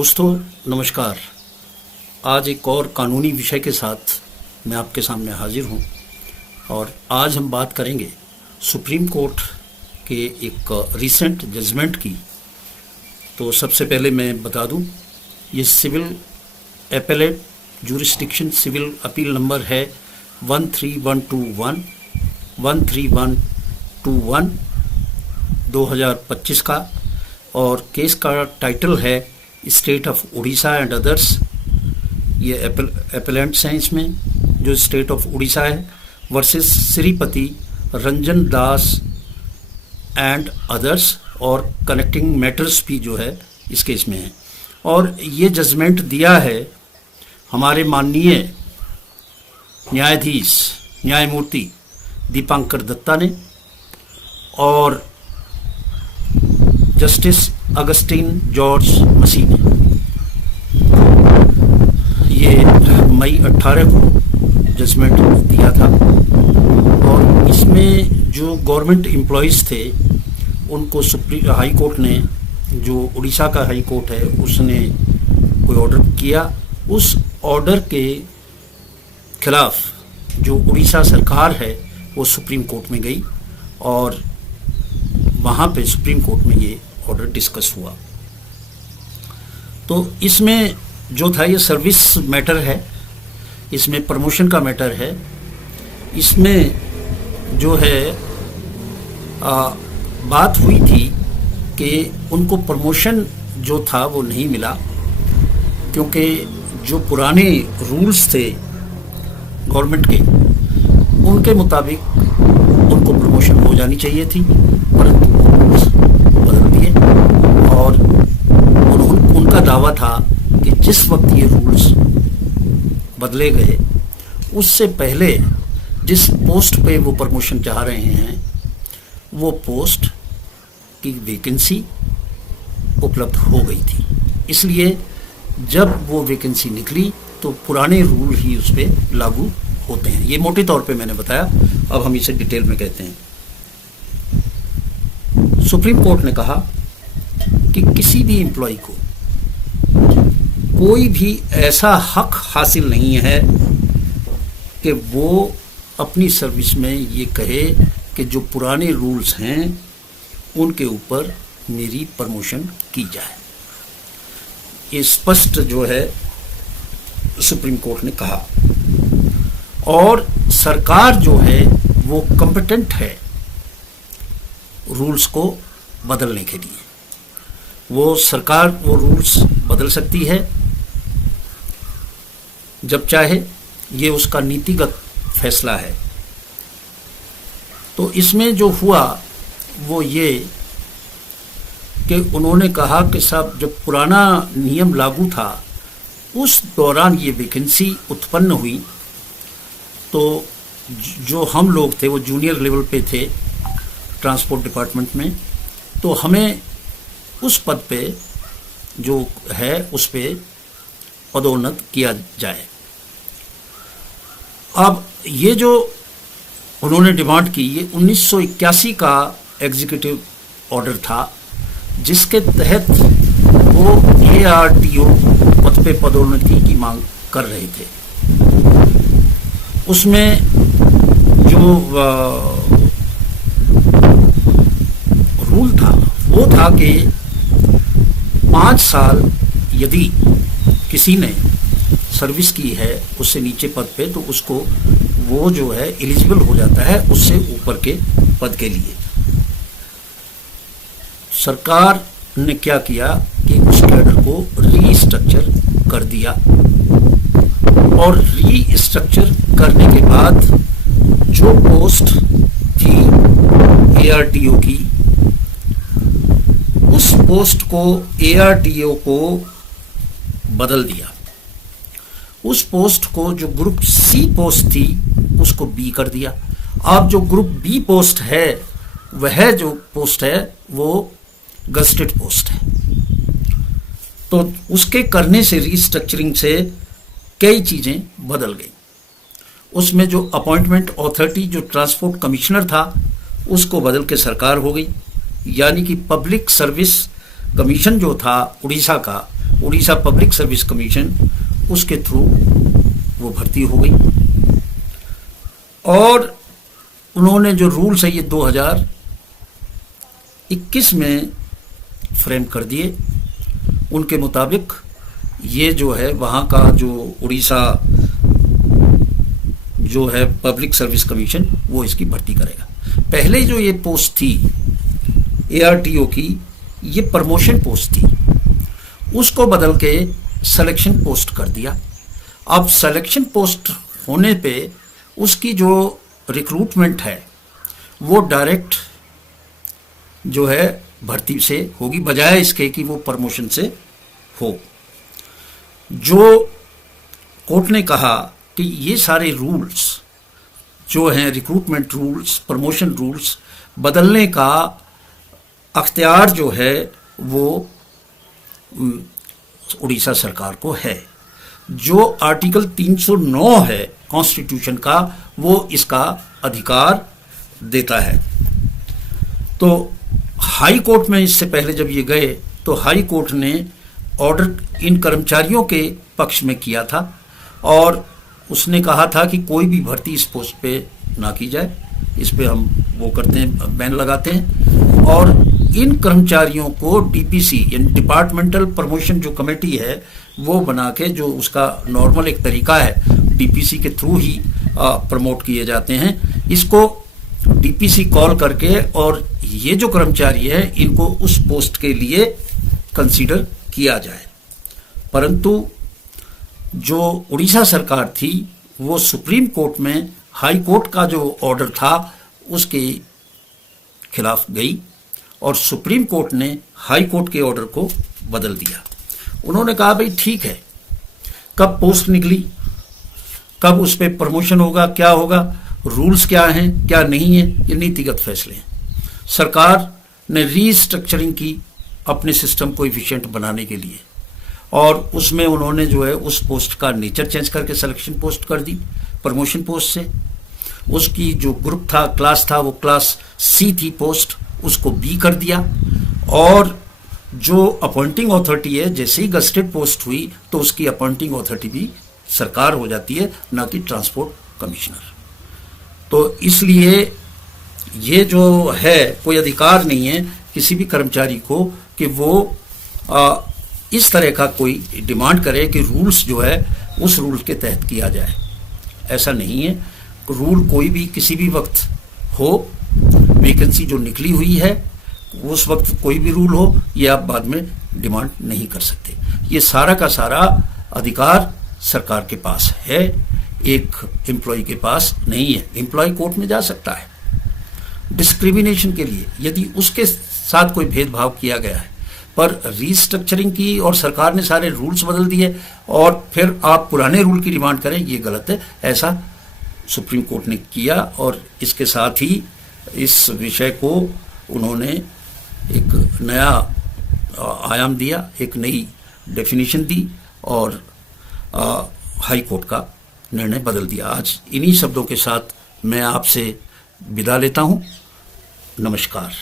दोस्तों नमस्कार। आज एक और कानूनी विषय के साथ मैं आपके सामने हाजिर हूँ और आज हम बात करेंगे सुप्रीम कोर्ट के एक रिसेंट जजमेंट की। तो सबसे पहले मैं बता दूँ, ये civil appellate jurisdiction civil appeal number है 13121 2025 का, और केस का टाइटल है state of Odisha and others. ये एपेलेंट्स हैं इसमें, जो स्टेट ऑफ उड़ीसा है versus Shripati Ranjan Das and others, और कनेक्टिंग मैटर्स भी जो है इस केस में है। और ये जजमेंट दिया है हमारे माननीय न्यायमूर्ति दीपांकर दत्ता ने और जस्टिस अगस्टिन जॉर्ज मसीह ने। ये मई 18 को जजमेंट दिया था और इसमें जो गवर्नमेंट एम्प्लॉइज़ थे उनको सुप्रीम हाई कोर्ट ने, जो उड़ीसा का हाई कोर्ट है, उसने कोई ऑर्डर किया। उस ऑर्डर के खिलाफ जो उड़ीसा सरकार है वो सुप्रीम कोर्ट में गई और वहाँ पे सुप्रीम कोर्ट में ये ऑर्डर डिस्कस हुआ। तो इसमें जो था ये सर्विस मैटर है, इसमें प्रमोशन का मैटर है। इसमें जो है बात हुई थी कि उनको प्रमोशन जो था वो नहीं मिला, क्योंकि जो पुराने रूल्स थे गवर्नमेंट के, उनके मुताबिक उनको प्रमोशन हो जानी चाहिए थी, परंतु बदल दिए। और उनका दावा था कि जिस वक्त ये रूल्स बदले गए उससे पहले जिस पोस्ट पे वो प्रमोशन चाह रहे हैं वो पोस्ट की वैकेंसी उपलब्ध हो गई थी, इसलिए जब वो वैकेंसी निकली तो पुराने रूल ही उस पर लागू होते हैं। ये मोटे तौर पे मैंने बताया, अब हम इसे डिटेल में कहते हैं। सुप्रीम कोर्ट ने कहा कि किसी भी एम्प्लॉय को कोई भी ऐसा हक हासिल नहीं है कि वो अपनी सर्विस में ये कहे कि जो पुराने रूल्स हैं उनके ऊपर मेरी प्रमोशन की जाए। ये स्पष्ट जो है सुप्रीम कोर्ट ने कहा, और सरकार जो है वो कॉम्पिटेंट है रूल्स को बदलने के लिए। वो सरकार वो रूल्स बदल सकती है जब चाहे, ये उसका नीतिगत फैसला है। तो इसमें जो हुआ वो ये कि उन्होंने कहा कि साहब जब पुराना नियम लागू था उस दौरान ये वैकेंसी उत्पन्न हुई, तो जो हम लोग थे वो जूनियर लेवल पे थे ट्रांसपोर्ट डिपार्टमेंट में, तो हमें उस पद पे जो है उस पे पदोन्नत किया जाए। अब ये जो उन्होंने डिमांड की, ये 1981 का एग्जीक्यूटिव ऑर्डर था, जिसके तहत वो ARTO पद पे पदोन्नति की मांग कर रहे थे। उसमें जो रूल था वो था कि 5 साल यदि किसी ने सर्विस की है उससे नीचे पद पे, तो उसको वो जो है एलिजिबल हो जाता है उससे ऊपर के पद के लिए। सरकार ने क्या किया कि उस कैडर को रीस्ट्रक्चर कर दिया, और रीस्ट्रक्चर करने के बाद जो पोस्ट थी ARTO की, उस पोस्ट को ARTO को बदल दिया। उस पोस्ट को, जो ग्रुप C पोस्ट थी, उसको B कर दिया। अब जो ग्रुप B पोस्ट है, वह जो पोस्ट है वो गस्टेड पोस्ट है। तो उसके करने से, रीस्ट्रक्चरिंग से कई चीजें बदल गई। उसमें जो अपॉइंटमेंट अथॉरिटी, जो ट्रांसपोर्ट कमिश्नर था, उसको बदल के सरकार हो गई, यानी कि पब्लिक सर्विस कमीशन जो था उड़ीसा का, उड़ीसा पब्लिक सर्विस कमीशन, उसके थ्रू वो भर्ती हो गई। और उन्होंने जो रूल्स है ये 2021 में फ्रेम कर दिए। उनके मुताबिक ये जो है वहाँ का जो उड़ीसा जो है पब्लिक सर्विस कमीशन, वो इसकी भर्ती करेगा। पहले जो ये पोस्ट थी ARTO की, ये प्रमोशन पोस्ट थी, उसको बदल के सिलेक्शन पोस्ट कर दिया। अब सिलेक्शन पोस्ट होने पे उसकी जो रिक्रूटमेंट है वो डायरेक्ट जो है भर्ती से होगी, बजाय इसके कि वो प्रमोशन से हो। जो कोर्ट ने कहा कि ये सारे रूल्स जो हैं, रिक्रूटमेंट रूल्स, प्रमोशन रूल्स, बदलने का अख्तियार जो है वो उड़ीसा सरकार को है। जो आर्टिकल 309 है कॉन्स्टिट्यूशन का, वो इसका अधिकार देता है। तो हाई कोर्ट में इससे पहले जब ये गए तो हाई कोर्ट ने ऑर्डर इन कर्मचारियों के पक्ष में किया था और उसने कहा था कि कोई भी भर्ती इस पोस्ट पे ना की जाए। इस पे हम वो करते हैं, बैन लगाते हैं। और इन कर्मचारियों को DPC यानी डिपार्टमेंटल प्रमोशन जो कमेटी है वो बना के, जो उसका नॉर्मल एक तरीका है, DPC के थ्रू ही प्रमोट किए जाते हैं। इसको DPC कॉल करके और ये जो कर्मचारी है इनको उस पोस्ट के लिए कंसीडर किया जाए। परंतु जो उड़ीसा सरकार थी वो सुप्रीम कोर्ट में हाई कोर्ट का जो ऑर्डर था उसके खिलाफ गई और सुप्रीम कोर्ट ने हाई कोर्ट के ऑर्डर को बदल दिया। उन्होंने कहा भाई ठीक है, कब पोस्ट निकली, कब उस पर प्रमोशन होगा, क्या होगा, रूल्स क्या हैं क्या नहीं है, ये नीतिगत फैसले हैं। सरकार ने रीस्ट्रक्चरिंग की अपने सिस्टम को एफिशिएंट बनाने के लिए, और उसमें उन्होंने जो है उस पोस्ट का नेचर चेंज करके सिलेक्शन पोस्ट कर दी प्रमोशन पोस्ट से। उसकी जो ग्रुप था, क्लास था, वो क्लास C थी पोस्ट, उसको B कर दिया। और जो अपॉइंटिंग अथॉरिटी है, जैसे ही गस्टेड पोस्ट हुई तो उसकी अपॉइंटिंग अथॉरिटी भी सरकार हो जाती है, ना कि ट्रांसपोर्ट कमिश्नर। तो इसलिए ये जो है कोई अधिकार नहीं है किसी भी कर्मचारी को कि वो इस तरह का कोई डिमांड करे कि रूल्स जो है उस रूल के तहत किया जाए। ऐसा नहीं है। रूल कोई भी किसी भी वक्त हो, वैकेंसी जो निकली हुई है उस वक्त कोई भी रूल हो, ये आप बाद में डिमांड नहीं कर सकते। ये सारा का सारा अधिकार सरकार के पास है, एक एम्प्लॉय के पास नहीं है। एम्प्लॉय कोर्ट में जा सकता है डिस्क्रिमिनेशन के लिए यदि उसके साथ कोई भेदभाव किया गया है, पर रीस्ट्रक्चरिंग की और सरकार ने सारे रूल्स बदल दिए और फिर आप पुराने रूल की डिमांड करें, ये गलत है। ऐसा सुप्रीम कोर्ट ने किया और इसके साथ ही इस विषय को उन्होंने एक नया आयाम दिया, एक नई डेफिनेशन दी और हाई कोर्ट का निर्णय बदल दिया। आज इन्हीं शब्दों के साथ मैं आपसे विदा लेता हूं। नमस्कार।